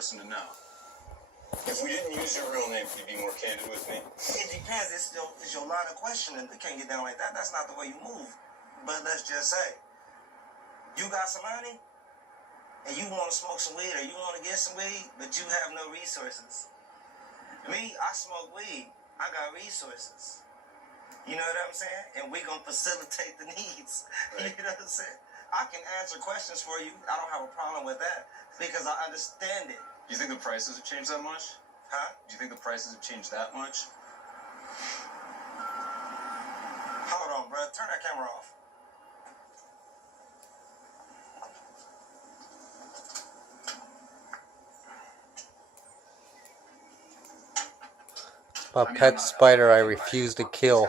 person to know. If we didn't use your real name, would you be more candid with me? It depends. It's your line of questioning. We can't get down like that. That's not the way you move. But let's just say, you got some money, and you want to smoke some weed, or you want to get some weed, but you have no resources. Me, I smoke weed. I got resources. You know what I'm saying? And we gonna facilitate the needs. Right. You know what I'm saying? I can answer questions for you. I don't have a problem with that because I understand it. Do you think the prices have changed that much? Huh? Do you think the prices have changed that much? Hold on, bro. Turn that camera off. My pet spider I refuse to kill.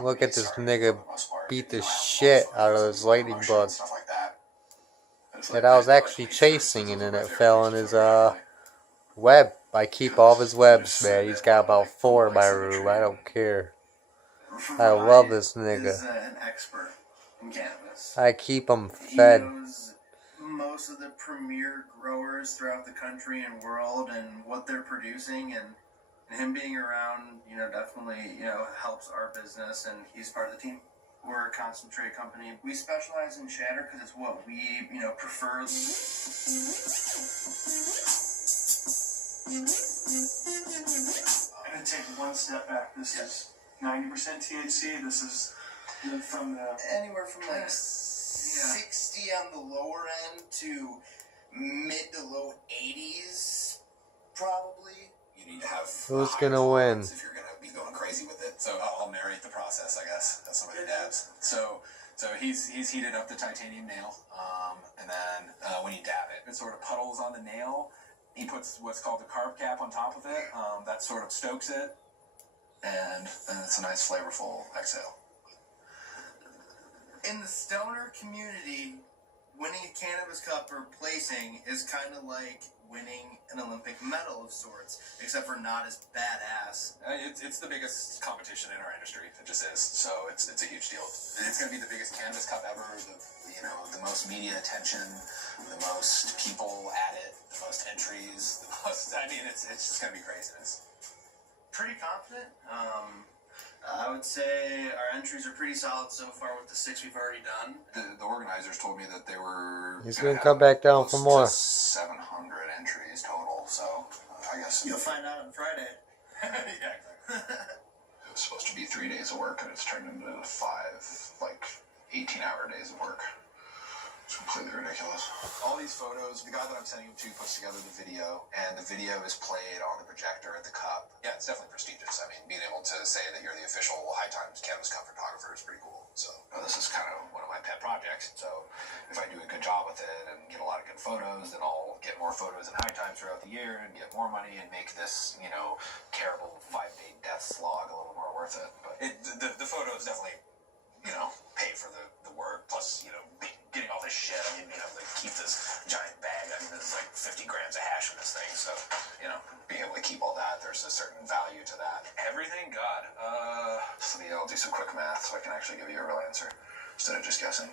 Look at this nigga beat the shit out of this lightning bug that I was actually chasing, and then it fell in his web. I keep all of his webs, man. He's got about 4 in my room. I don't care. I love this nigga. I keep him fed. Most of the premier growers throughout the country and world and what they're producing, and him being around, definitely, helps our business, and he's part of the team. We're a concentrate company. We specialize in shatter because it's what we, prefer. I'm going to take one step back. This is 90% THC. This is from the... Anywhere from like 60 on the lower end to mid to low 80s, probably. You need to have... Who's going to win? If you're going to be going crazy with it. So I'll narrate the process, I guess. That's some of the dabs. So he's heated up the titanium nail, and then when you dab it, it sort of puddles on the nail. He puts what's called a carb cap on top of it. That sort of stokes it, and it's a nice flavorful exhale. In the stoner community, winning a cannabis cup or placing is kind of like winning an Olympic medal of sorts, except for not as badass. It's the biggest competition in our industry. It just is. So it's a huge deal. It's going to be the biggest cannabis cup ever. The most media attention, the most people at it, the most entries, the most. I mean, it's just going to be craziness. Pretty confident. I would say our entries are pretty solid so far with the 6 we've already done. The organizers told me that they were... He's going to come back down for more. 700 entries total, so I guess... You'll find out on Friday. Yeah, exactly. It was supposed to be 3 days of work, and it's turned into 5, 18-hour days of work. It's completely ridiculous. All these photos, the guy that I'm sending him to puts together the video, and the video is played on the projector at the cup. Yeah, it's definitely prestigious. I mean, being able to say that you're the official High Times Cannabis Cup photographer is pretty cool. So this is kind of one of my pet projects. So if I do a good job with it and get a lot of good photos, then I'll get more photos in High Times throughout the year and get more money and make this, terrible 5-day death slog a little more worth it. But the photos definitely, pay for the work, plus, getting all this shit. I mean, keep this giant bag. I mean, there's 50 grams of hash in this thing. So, being able to keep all that, there's a certain value to that. Everything? God. So I'll do some quick math so I can actually give you a real answer instead of just guessing.